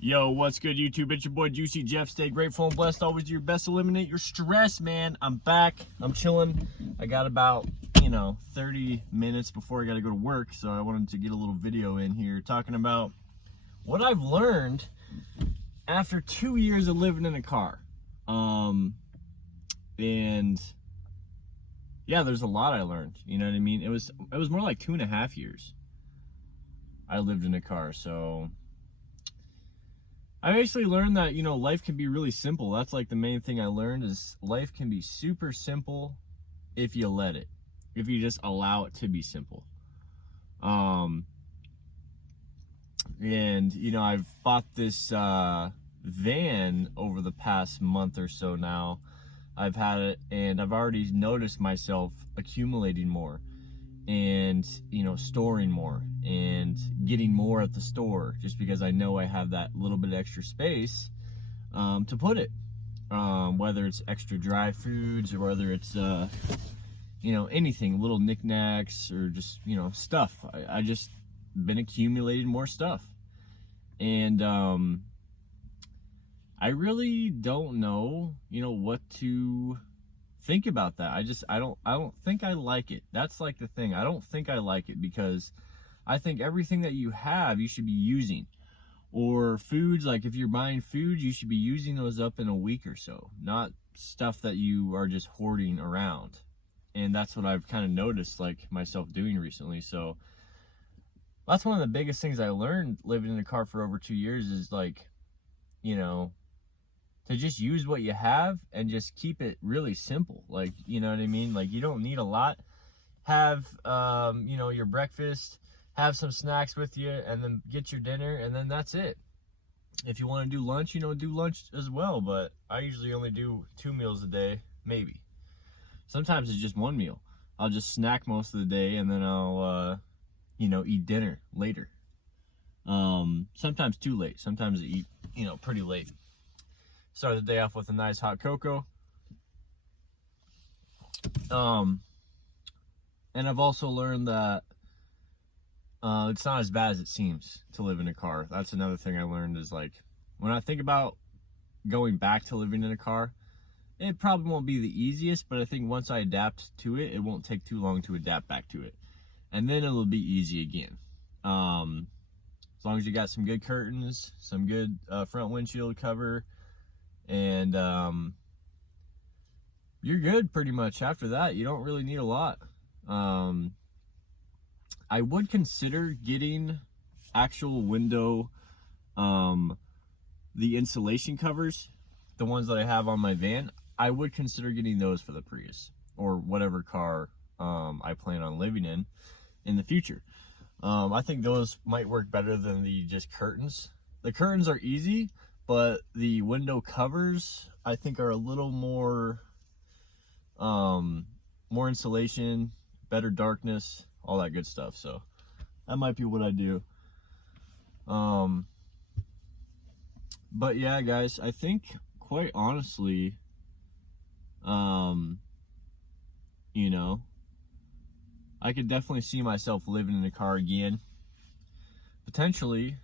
Yo, what's good, YouTube? It's your boy Juicy Jeff. Stay grateful and blessed. Always do your best to eliminate your stress, man. I'm back. I'm chilling. I got about, 30 minutes before I got to go to work, so I wanted to get a little video in here talking about what I've learned after 2 years of living in a car. And yeah, there's a lot I learned. You know what I mean? It was more like 2.5 years I lived in a car, so I basically learned that, life can be really simple. That's like the main thing I learned, is life can be super simple if you let it, if you just allow it to be simple. And, I've bought this van over the past month or so now. I've had it, and I've already noticed myself accumulating more and, storing more and getting more at the store, just because I know I have that little bit of extra space to put it, whether it's extra dry foods or whether it's anything, little knickknacks or just stuff. I just been accumulating more stuff, and I really don't know what to think about that. I don't think I like it. That's like the thing. I don't think I like it, because I think everything that you have, you should be using. Or foods, like if you're buying food, you should be using those up in a week or so, not stuff that you are just hoarding around. And that's what I've kind of noticed like myself doing recently. So that's one of the biggest things I learned living in a car for over 2 years, is like, to just use what you have and just keep it really simple. Like, you know what I mean? Like, you don't need a lot. Have, your breakfast, have some snacks with you, and then get your dinner, and then that's it. If you want to do lunch, do lunch as well, but I usually only do 2 meals a day, maybe. Sometimes it's just 1 meal. I'll just snack most of the day, and then I'll, eat dinner later. Sometimes too late. Sometimes I eat, pretty late. Start the day off with a nice hot cocoa. And I've also learned that it's not as bad as it seems to live in a car. That's another thing I learned, is like, when I think about going back to living in a car, it probably won't be the easiest, but I think once I adapt to it, it won't take too long to adapt back to it. And then it'll be easy again. As long as you got some good curtains, some good front windshield cover, and you're good pretty much. After that, you don't really need a lot. I would consider getting actual window, the insulation covers, the ones that I have on my van. I would consider getting those for the Prius or whatever car I plan on living in the future. I think those might work better than the just curtains. The curtains are easy, but the window covers, I think, are a little more, more insulation, better darkness, all that good stuff. So that might be what I do. But yeah, guys, I think, quite honestly, I could definitely see myself living in a car again, potentially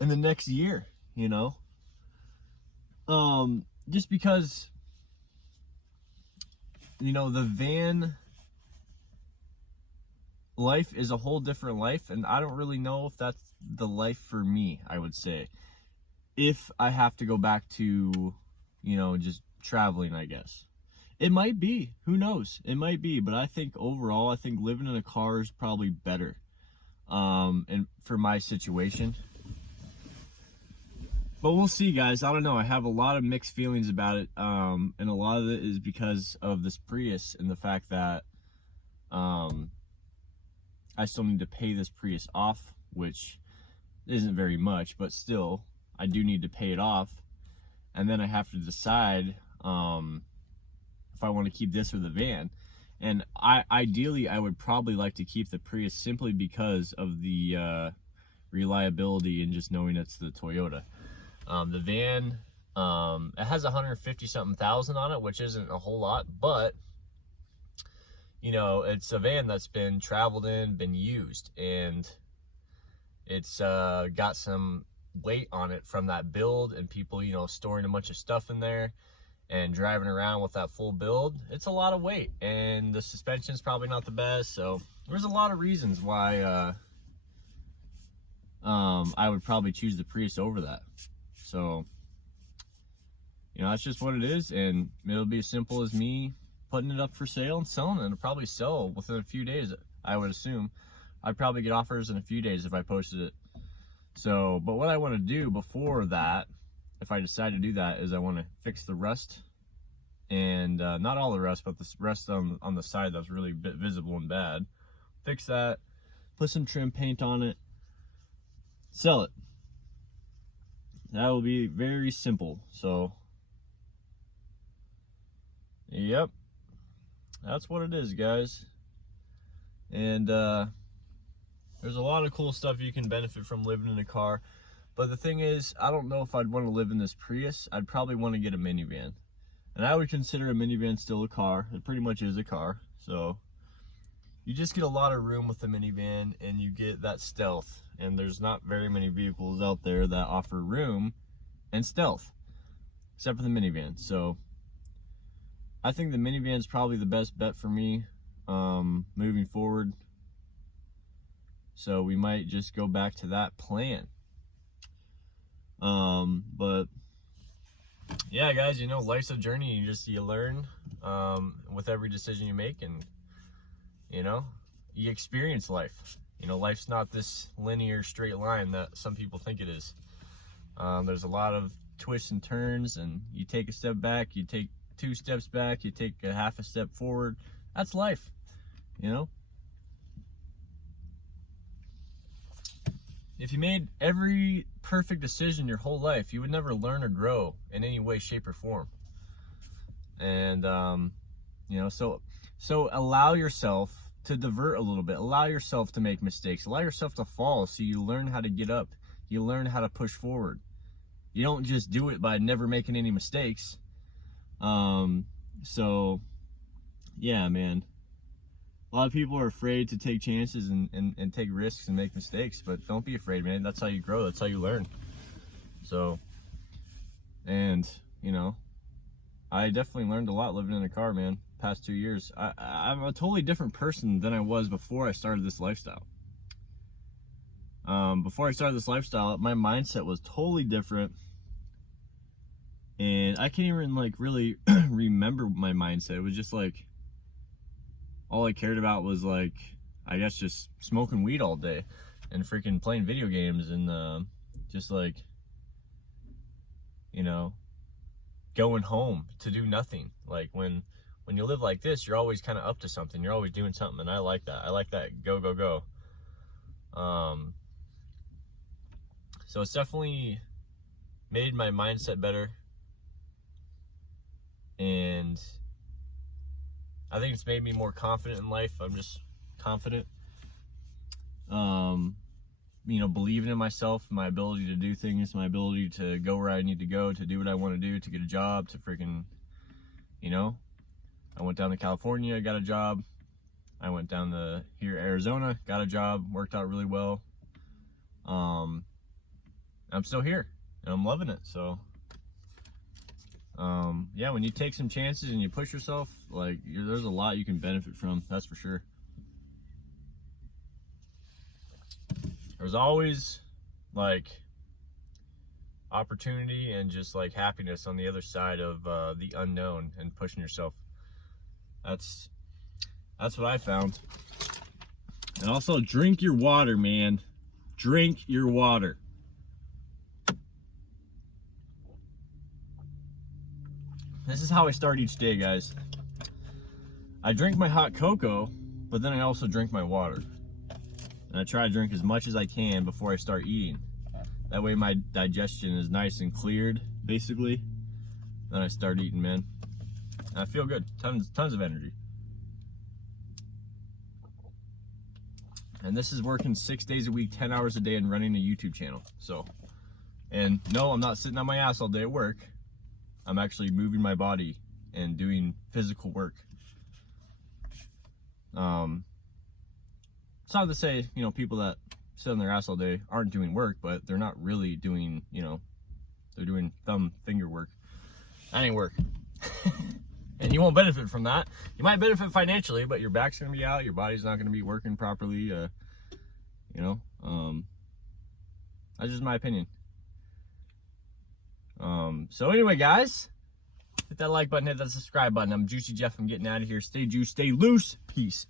in the next year. Just because, the van life is a whole different life, and I don't really know if that's the life for me, I would say. If I have to go back to, just traveling, I guess. It might be, who knows? It might be, but I think overall, I think living in a car is probably better, and for my situation. But we'll see, guys. I don't know. I have a lot of mixed feelings about it, and a lot of it is because of this Prius and the fact that I still need to pay this Prius off, which isn't very much, but still, I do need to pay it off. And then I have to decide if I want to keep this or the van. And ideally, I would probably like to keep the Prius, simply because of the reliability and just knowing it's the Toyota. The van, it has 150 something thousand on it, which isn't a whole lot, but it's a van that's been traveled in, been used, and it's got some weight on it from that build, and people, you know, storing a bunch of stuff in there and driving around with that full build. It's a lot of weight, and the suspension is probably not the best. So there's a lot of reasons why I would probably choose the Prius over that. So, you know, that's just what it is, and it'll be as simple as me putting it up for sale and selling it. It'll probably sell within a few days, I would assume. I'd probably get offers in a few days if I posted it. So, but what I want to do before that, if I decide to do that, is I want to fix the rust, and not all the rust, but the rust on the side that's really visible and bad. Fix that, put some trim paint on it, sell it. That will be very simple. So, yep, that's what it is, guys. And there's a lot of cool stuff you can benefit from living in a car. But the thing is, I don't know if I'd want to live in this Prius. I'd probably want to get a minivan. And I would consider a minivan still a car. It pretty much is a car. So you just get a lot of room with the minivan, and you get that stealth. And there's not very many vehicles out there that offer room and stealth, except for the minivan. So I think the minivan is probably the best bet for me moving forward. So we might just go back to that plan. But yeah, guys, you know, life's a journey. You learn with every decision you make, and you know, you experience life. You know, life's not this linear straight line that some people think it is. There's a lot of twists and turns, and you take a step back, you take 2 steps back, you take a half a step forward. That's life, you know. If you made every perfect decision your whole life, you would never learn or grow in any way, shape, or form. And you know, so allow yourself to divert a little bit. Allow yourself to make mistakes. Allow yourself to fall, so you learn how to get up. You learn how to push forward. You don't just do it by never making any mistakes. So yeah, man. A lot of people are afraid to take chances and take risks and make mistakes, but don't be afraid, man. That's how you grow. That's how you learn. So, and you know, I definitely learned a lot living in a car, man. Past 2 years, I'm a totally different person than I was before I started this lifestyle. Before I started this lifestyle, my mindset was totally different, and I can't even like really remember my mindset. It was just like, all I cared about was like, I guess, just smoking weed all day and freaking playing video games, and just like, you know, going home to do nothing. Like when you live like this, you're always kind of up to something. You're always doing something, and I like that. I like that go, go, go. So it's definitely made my mindset better, and I think it's made me more confident in life. I'm just confident. You know, believing in myself, my ability to do things, my ability to go where I need to go, to do what I want to do, to get a job, to freaking, you know, I went down to California, got a job. I went down to here, Arizona, got a job, worked out really well. I'm still here, and I'm loving it. So yeah, when you take some chances and you push yourself, like, there's a lot you can benefit from, that's for sure. There's always like opportunity and just like happiness on the other side of the unknown and pushing yourself. That's what I found. And also, drink your water, man. Drink your water. This is how I start each day, guys. I drink my hot cocoa, but then I also drink my water. And I try to drink as much as I can before I start eating. That way my digestion is nice and cleared, basically. Then I start eating, man. And I feel good. Tons of energy. And this is working 6 days a week, 10 hours a day, and running a YouTube channel. So, and no, I'm not sitting on my ass all day at work. I'm actually moving my body and doing physical work. It's not to say, you know, people that sit on their ass all day aren't doing work, but they're not really doing, you know, they're doing thumb finger work. That ain't work. And you won't benefit from that. You might benefit financially, but your back's gonna be out, your body's not gonna be working properly. You know, that's just my opinion. So anyway, guys, hit that like button, hit that subscribe button. I'm Juicy Jeff. I'm getting out of here. Stay juiced, stay loose. Peace.